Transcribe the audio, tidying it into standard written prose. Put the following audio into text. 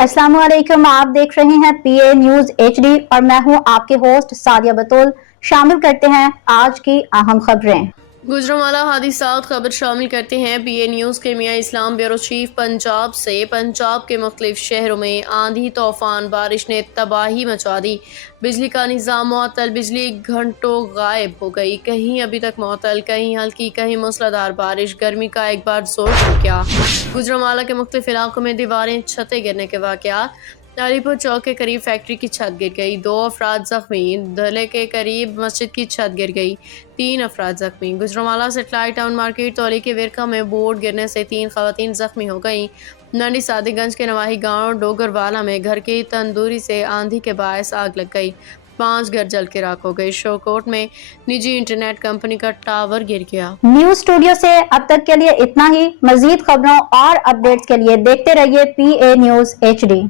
अस्सलाम वालेकुम, आप देख रहे हैं पीए न्यूज एचडी और मैं हूं आपके होस्ट सादिया बतूल। शामिल करते हैं आज की अहम खबरें। गुजरांवाला हादसात खबर शामिल करते हैं पीए न्यूज़ के मियां इस्लाम ब्यूरो चीफ पंजाब से। पंजाब के मुख्तलिफ शहरों में आंधी तूफान बारिश ने तबाही मचा दी। बिजली का निज़ाम मुअत्तल, बिजली घंटों गायब हो गई। कहीं अभी तक मुअत्तल, कहीं हल्की, कहीं मूसलाधार बारिश। गर्मी का एक बार जोर बढ़ गया। गुजरांवाला के मुख्तलिफ इलाकों में दीवारें, छतें गिरने के वाक़यात। अलीपुर चौक के करीब फैक्ट्री की छत गिर गई, 2 अफराद जख्मी। धले के करीब मस्जिद की छत गिर गई, 3 अफराद जख्मी। गुजरांवाला सेटेलाइट टाउन मार्केट तौली के विरका में बोर्ड गिरने से 3 खवातीन जख्मी हो गईं। नंडी सादिकगंज के नवाही गांव डोगरवाला में घर की तंदूरी से आंधी के बायस आग लग गई, 5 घर जल के राख हो गए। शोकोट में निजी इंटरनेट कंपनी का टावर गिर गया। न्यूज स्टूडियो से अब तक के लिए इतना ही। मजीद खबरों और अपडेट्स के लिए देखते रहिए पीए न्यूज एचडी।